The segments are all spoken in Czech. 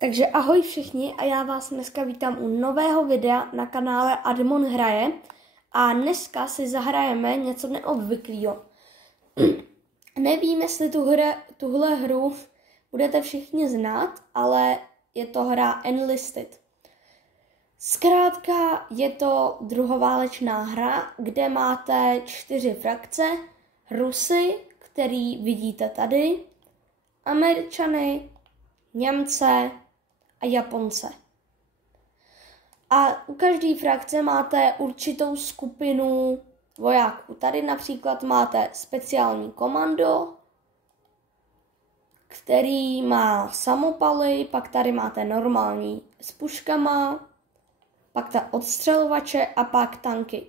Takže ahoj všichni a já vás dneska vítám u nového videa na kanále Admon hraje a dneska si zahrajeme něco neobvyklého. Nevím, jestli tuhle hru budete všichni znát, ale je to hra Enlisted. Zkrátka je to druhoválečná hra, kde máte 4 frakce, Rusy, který vidíte tady, Američany, Němce a Japonce. A u každé frakce máte určitou skupinu vojáků. Tady například máte speciální komando, který má samopaly, pak tady máte normální s puškama, pak ta odstřelovače a pak tanky.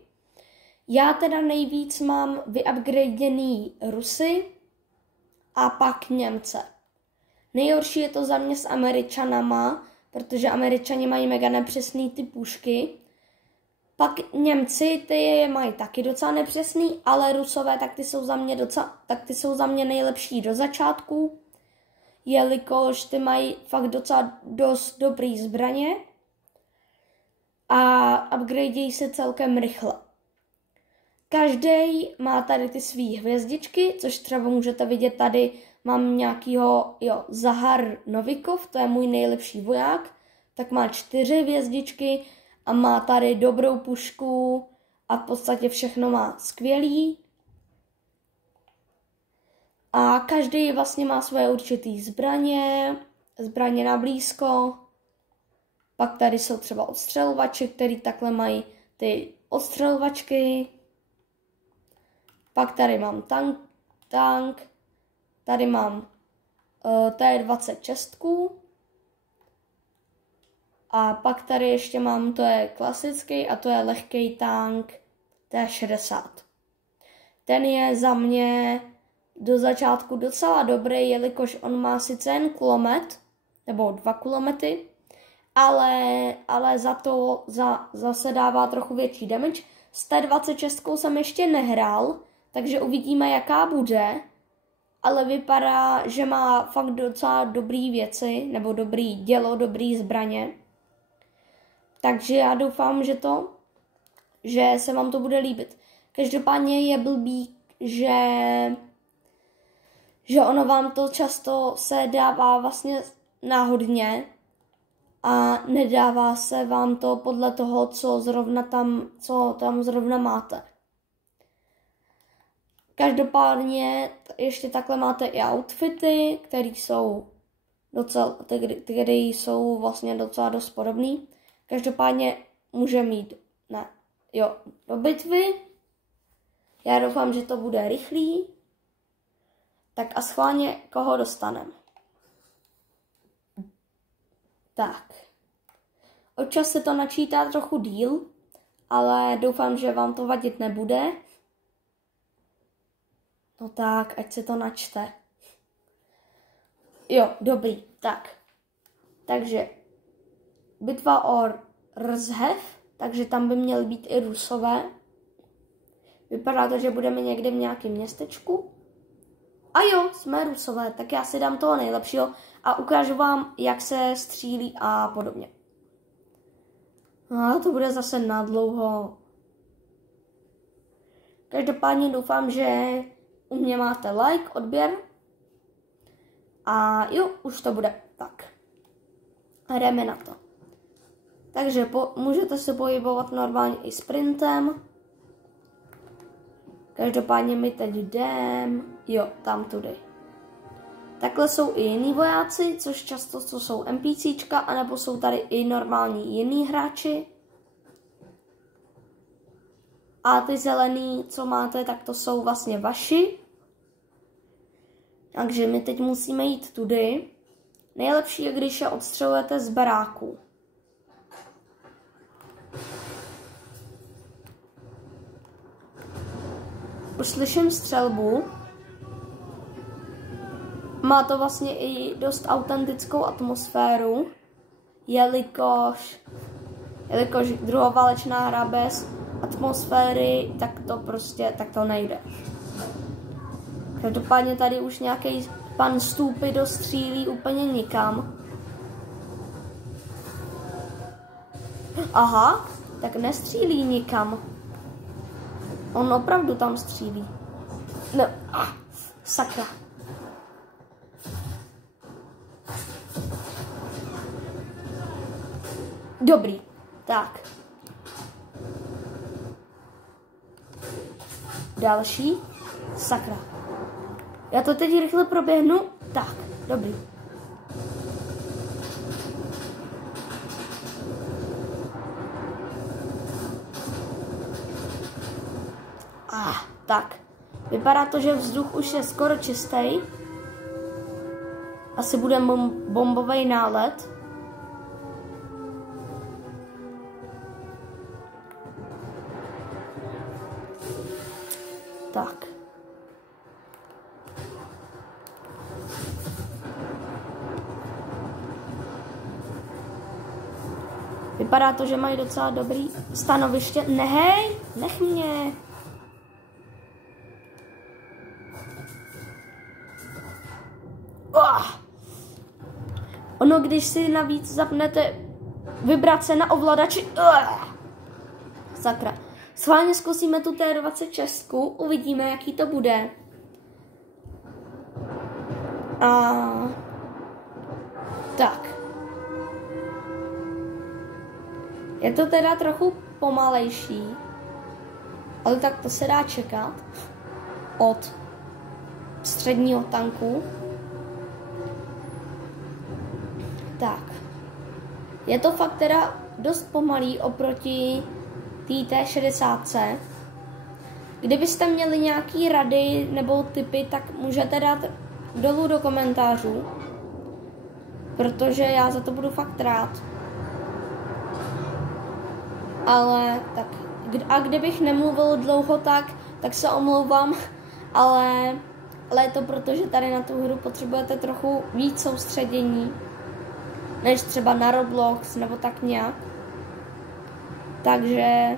Já teda nejvíc mám vyupgradený Rusy a pak Němce. Nejhorší je to za mě s Američanama, protože Američani mají mega nepřesný ty pušky. Pak Němci, ty mají taky docela nepřesný, ale Rusové, tak ty jsou za mě nejlepší do začátku, jelikož ty mají fakt docela dost dobrý zbraně a upgradejí se celkem rychle. Každý má tady ty svý hvězdičky, což třeba můžete vidět tady. Mám nějakýho, Zahar Novikov, to je můj nejlepší voják, tak má 4 hvězdičky a má tady dobrou pušku a v podstatě všechno má skvělý. A každý vlastně má svoje určitý zbraně na blízko. Pak tady jsou třeba odstřelovači, který takhle mají ty odstřelovačky. Pak tady mám tank. Tady mám T-26 a pak tady ještě mám, to je klasický a to je lehký tank T-60. Ten je za mě do začátku docela dobrý, jelikož on má sice jen kulomet, nebo 2 kulomety, ale za to zase dává trochu větší damage. S T-26 jsem ještě nehrál, takže uvidíme, jaká bude. Ale vypadá, že má fakt docela dobrý věci, nebo dobrý dělo, dobrý zbraně. Takže já doufám, že se vám to bude líbit. Každopádně je blbý, že ono vám to často se dává vlastně náhodně a nedává se vám to podle toho, co tam zrovna máte. Každopádně ještě takhle máte i outfity, které jsou vlastně docela dost podobný. Každopádně může mít do bitvy. Já doufám, že to bude rychlý. Tak a schválně koho dostanem. Tak. Občas se to načítá trochu díl, ale doufám, že vám to vadit nebude. No tak, ať se to načte. Jo, dobrý, tak. Takže bitva o Rzhev, takže tam by měly být i Rusové. Vypadá to, že budeme někde v nějakém městečku. A jo, jsme Rusové, tak já si dám toho nejlepšího a ukážu vám, jak se střílí a podobně. No, to bude zase nadlouho. Každopádně doufám, že u mě máte like, odběr. A jo, už to bude. Tak. Jdeme na to. Takže můžete se pohybovat normálně i sprintem. Každopádně my teď jdem. Jo, tam tudy. Takhle jsou i jiní vojáci, což často jsou NPCčka, anebo jsou tady i normální jiní hráči. A ty zelený, co máte, tak to jsou vlastně vaši. Takže my teď musíme jít tudy. Nejlepší je, když je odstřelujete z baráku. Už slyším střelbu. Má to vlastně i dost autentickou atmosféru, jelikož druhoválečná hra bez atmosféry, tak to nejde. Každopádně tady už nějaký pan Stupy dostřílí úplně nikam. Aha, tak nestřílí nikam. On opravdu tam střílí. No, sakra. Dobrý, tak. Další. Sakra. Já to teď rychle proběhnu. Tak, dobrý. Tak. Vypadá to, že vzduch už je skoro čistý. Asi bude bombový nálet. Tak. Vypadá to, že mají docela dobrý stanoviště. Nehej, nech mě. Ono, když si navíc zapnete vibrace na ovladači. Sakra. Schválně zkusíme tu T26, uvidíme, jaký to bude. Tak. Je to teda trochu pomalejší, ale tak to se dá čekat od středního tanku. Tak. Je to fakt teda dost pomalý oproti té T60. Kdybyste měli nějaký rady nebo tipy, tak můžete dát dolů do komentářů, protože já za to budu fakt rád. Ale tak, a kdybych nemluvil dlouho, tak se omlouvám, ale je to proto, že tady na tu hru potřebujete trochu víc soustředění, než třeba na Roblox nebo tak nějak. Takže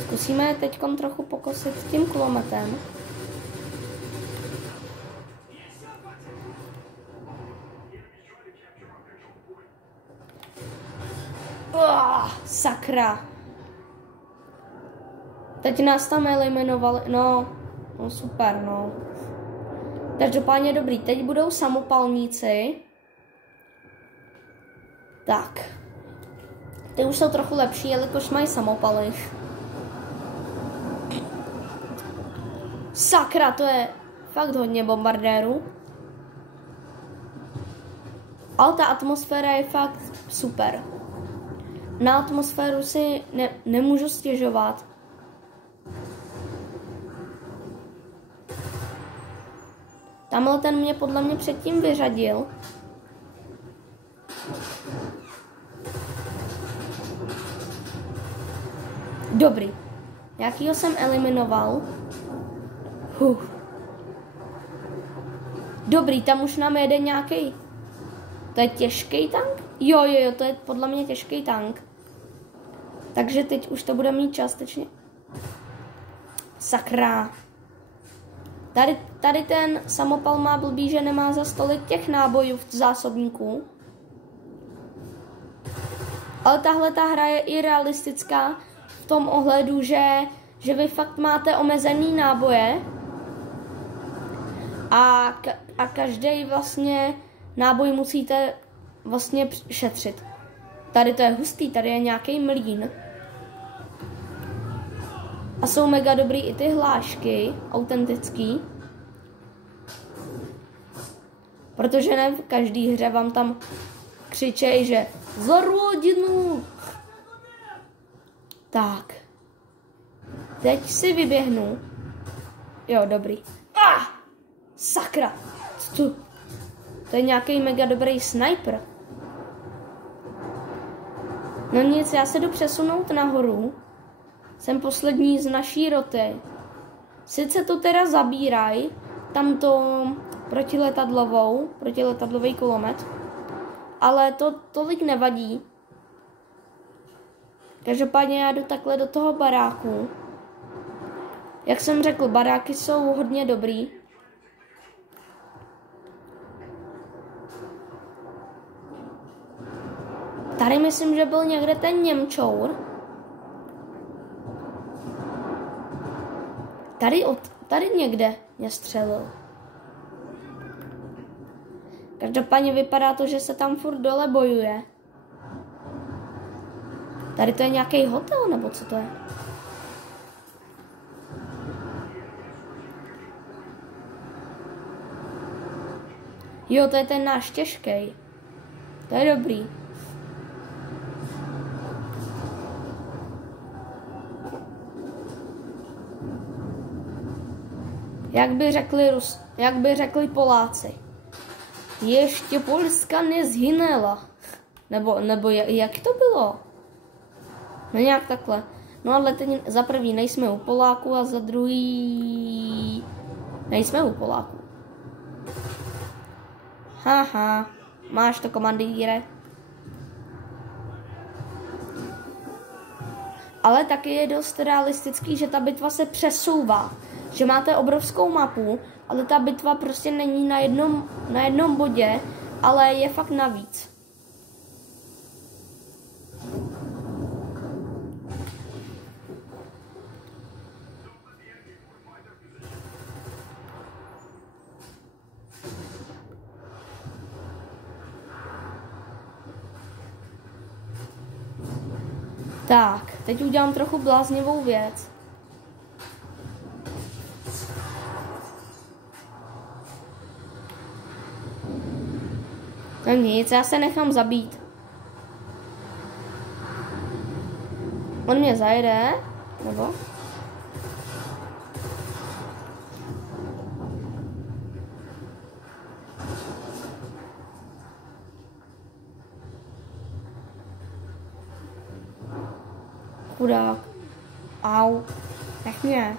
zkusíme teď trochu pokosit tím kulometem. Sakra. Teď nás tam eliminovali. No super, no. Každopádně dobrý. Teď budou samopalníci. Tak. Ty už jsou trochu lepší, jelikož mají samopaly. Sakra, to je fakt hodně bombardérů. Ale ta atmosféra je fakt super. Na atmosféru si nemůžu stěžovat. Tamhle ten mě podle mě předtím vyřadil. Dobrý. Nějakýho jsem eliminoval. Dobrý, tam už nám jede nějaký. To je těžký tank? Jo, to je podle mě těžký tank. Takže teď už to bude mít částečně. Sakra. Tady ten samopal má blbý, že nemá za tolik těch nábojů v zásobníku. Ale tahle ta hra je i realistická v tom ohledu, že vy fakt máte omezený náboje a každý vlastně náboj musíte vlastně šetřit. Tady to je hustý, tady je nějaký mlýn. A jsou mega dobrý i ty hlášky, autentický. Protože ne v každý hře vám tam křičej, že za rodinu. Tak. Teď si vyběhnu. Jo, dobrý. Sakra. To je nějaký mega dobrý sniper. No nic, já se jdu přesunout nahoru. Jsem poslední z naší roty. Sice to teda zabírají, tamto protiletadlový kulomet, ale to tolik nevadí. Každopádně já jdu takhle do toho baráku. Jak jsem řekl, baráky jsou hodně dobrý. Tady myslím, že byl někde ten Němčour. Tady někde mě střelil. Každopádně vypadá to, že se tam furt dole bojuje. Tady to je nějaký hotel, nebo co to je? Jo, to je ten náš těžký. To je dobrý. Jak by řekli Poláci. Ještě Polska nezhynela. Nebo jak to bylo? No nějak takhle. No ale teď za prvý nejsme u Poláků a za druhý nejsme u Poláků. Haha, máš to, komandýre. Ale taky je dost realistický, že ta bitva se přesouvá. Že máte obrovskou mapu, ale ta bitva prostě není na jednom bodě, ale je fakt navíc. Tak, teď udělám trochu bláznivou věc. No nic, já se nechám zabít. On mě zajede, nebo? Chudák. Au. Nech mě.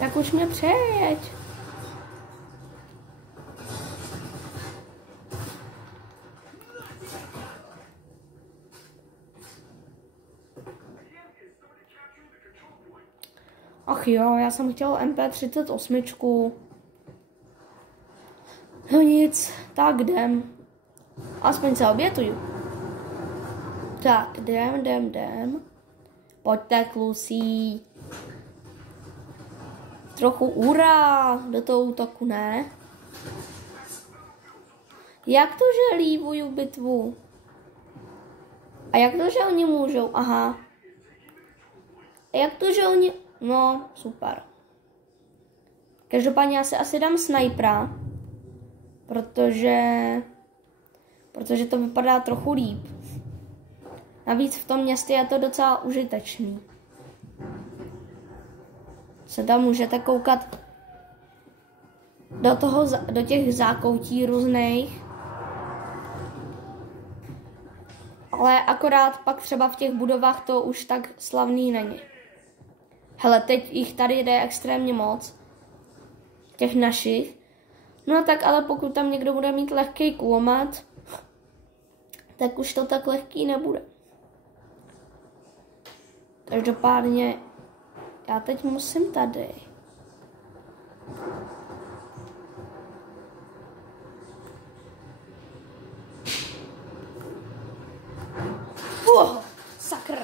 Tak už mě přejeď. Ach jo, já jsem chtěl MP38. No nic, tak jdem. Aspoň se obětuju. Tak, jdem. Pojďte, klusí. Trochu urá do toho útoku, ne? Jak to, že lívuju bitvu? A jak to, že oni můžou? Aha. A jak to, že oni... No, super. Každopádně já si asi dám snajpera, protože to vypadá trochu líp. Navíc v tom městě je to docela užitečný. Se tam můžete koukat do těch zákoutí různých. Ale akorát pak třeba v těch budovách to už tak slavný není. Hele, teď jich tady jde extrémně moc. Těch našich. No tak ale pokud tam někdo bude mít lehký kulomet, tak už to tak lehký nebude. Každopádně já teď musím tady. Sakr.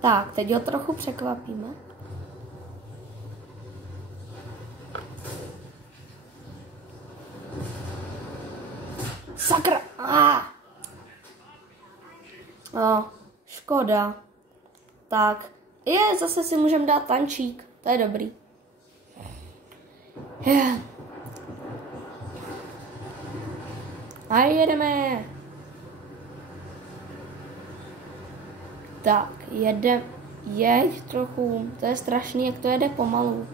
Tak, teď ho trochu překvapíme. Sakra! No, škoda. Tak, zase si můžeme dát tančík. To je dobrý. A jedeme. Tak, jeď trochu, to je strašný, jak to jede pomalu.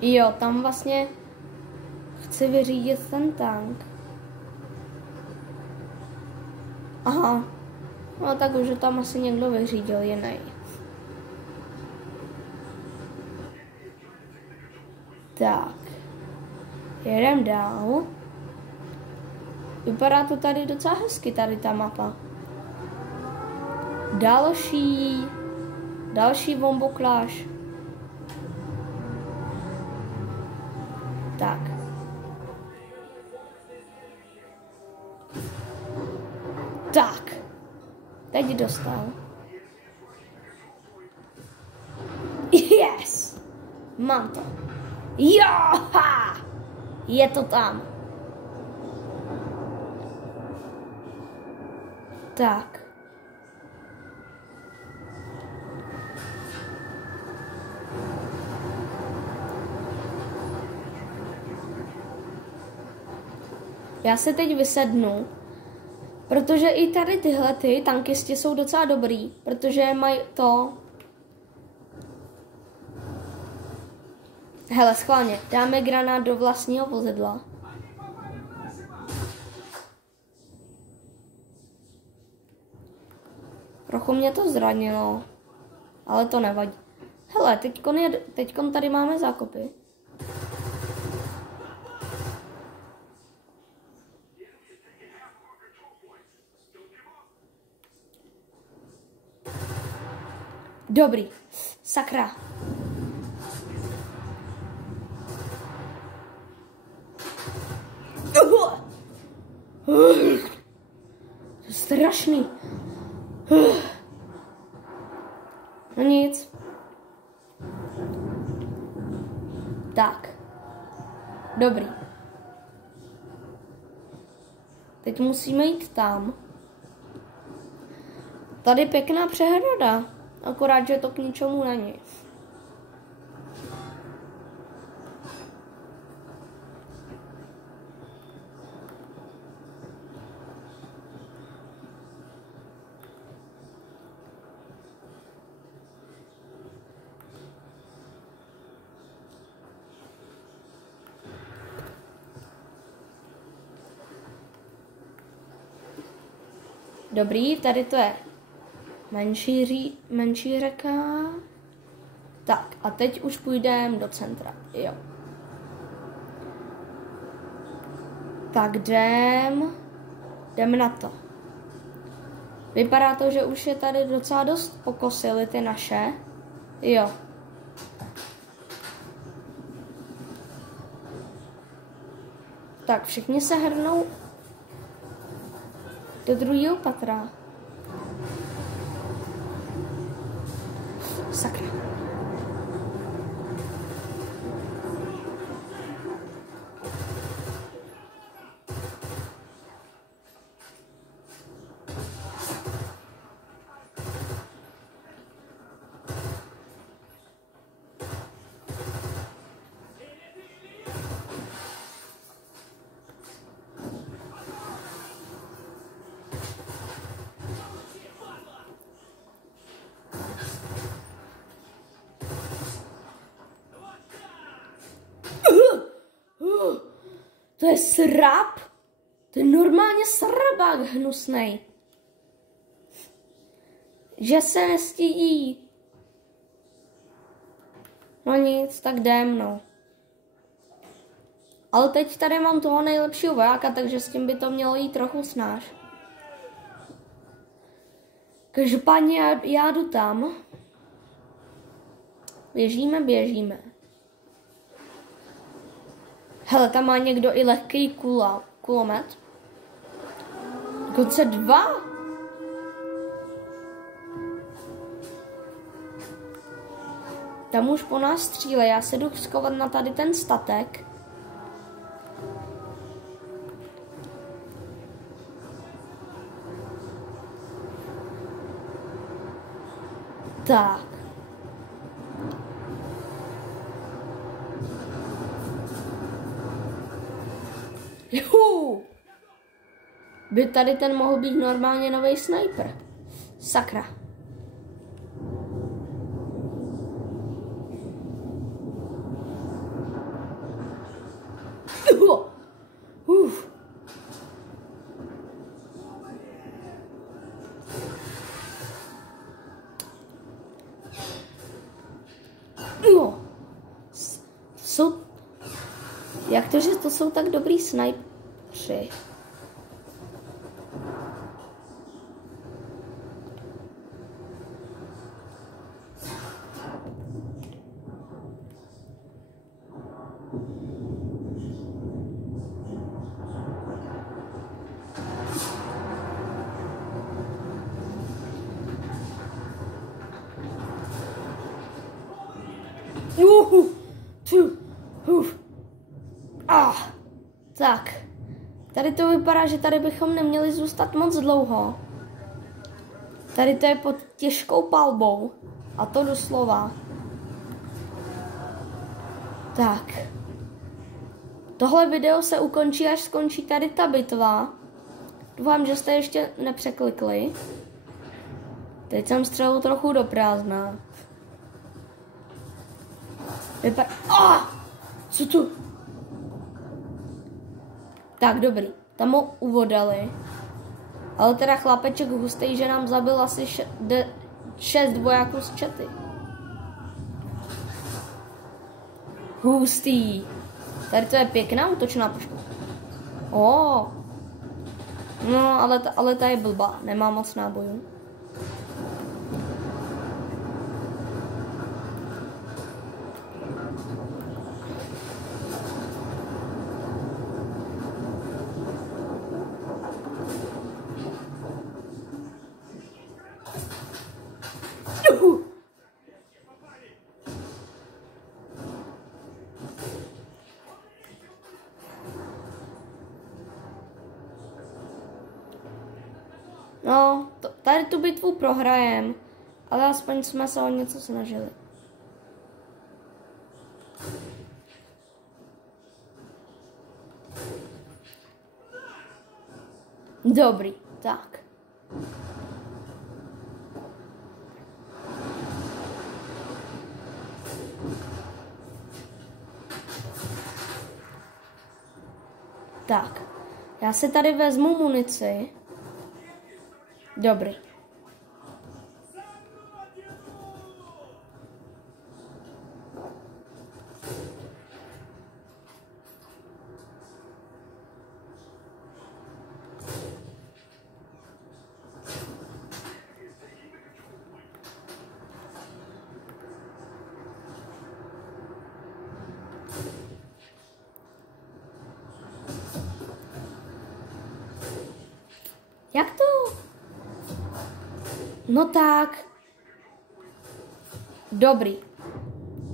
Jo, tam vlastně chci vyřídit ten tank. Aha, no tak už tam asi někdo vyřídil jiný. Tak, jedem dál. Vypadá to tady docela hezky, tady ta mapa. Další bombokláž. Tak. Tak. Teď dostal. Yes! Mám to. Jo! Ha! Je to tam. Tak. Já se teď vysednu, protože i tady tyhle tankisti jsou docela dobrý, protože mají to... Hele, schválně, dáme granát do vlastního vozidla. Trochu mě to zranilo, ale to nevadí. Hele, teďkon tady máme zákopy. Dobrý, sakra. To je strašný. No nic. Tak. Dobrý. Teď musíme jít tam. Tady pěkná přehrada. Akorát, že to k ničemu není. Dobrý, tady to je menší řeka. Tak, a teď už půjdeme do centra, jo. Tak jdem na to. Vypadá to, že už je tady docela dost pokosily ty naše. Jo. Tak, všichni se hrnou do druhého patra. Sakra. To je srap? To je normálně srabák hnusnej. Že se nestydí. No nic, tak jdem, no. Ale teď tady mám toho nejlepšího vojáka, takže s tím by to mělo jít trochu snáš. Každopádně já jdu tam. Běžíme. Hele, tam má někdo i lehký kulomet. Dokonce 2. Tam už po nás stříle. Já se jdu schovat na tady ten statek. Tak. Juhu. By tady ten mohl být normálně nový sniper. Sakra. Jak to, že to jsou tak dobrý snajpři? Tak, tady to vypadá, že tady bychom neměli zůstat moc dlouho. Tady to je pod těžkou palbou, a to doslova. Tak. Tohle video se ukončí, až skončí tady ta bitva. Doufám, že jste ještě nepřeklikli. Teď jsem střelil trochu do prázdna. Co tu? Tak, dobrý. Tam ho uvodali. Ale teda chlapeček hustý, že nám zabil asi 6 vojáků z čety. Hustý. Tady to je pěkná útočná puška. No, ale ta je blbá. Nemá moc nábojů. No, tady tu bitvu prohrajem, ale aspoň jsme se o něco snažili. Dobrý, tak. Tak, já si tady vezmu munici. Dobrý. Jak to? No tak. Dobrý.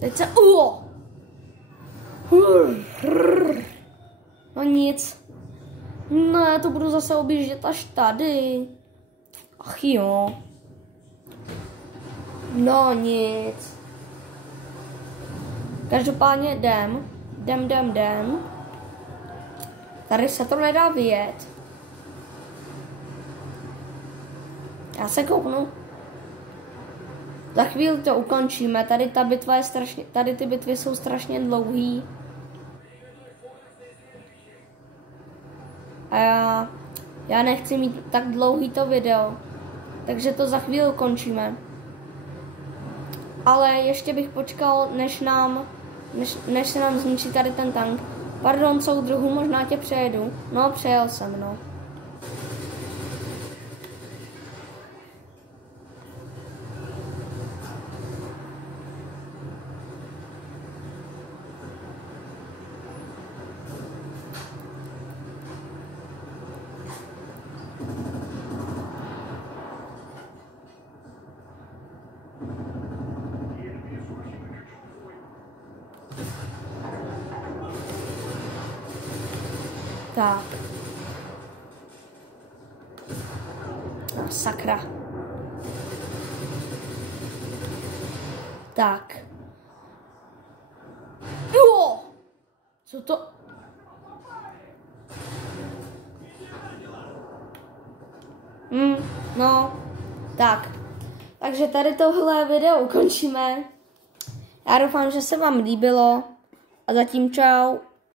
Teď se... No nic. Ne, to budu zase objíždět až tady. Ach jo. No nic. Každopádně jdem. Tady se to nedá vyjet. Já se kouknu. Za chvíli to ukončíme. Tady ta bitva je strašně, tady ty bitvy jsou strašně dlouhý. A já nechci mít tak dlouhý to video. Takže to za chvíli ukončíme. Ale ještě bych počkal, než se nám zničí tady ten tank. Pardon, soudruhu, možná tě přejedu. No, přejel jsem, no. Tak. Sakra. Tak. Jo! Co to? No, tak. Takže tady tohle video ukončíme. Já doufám, že se vám líbilo a zatím čau.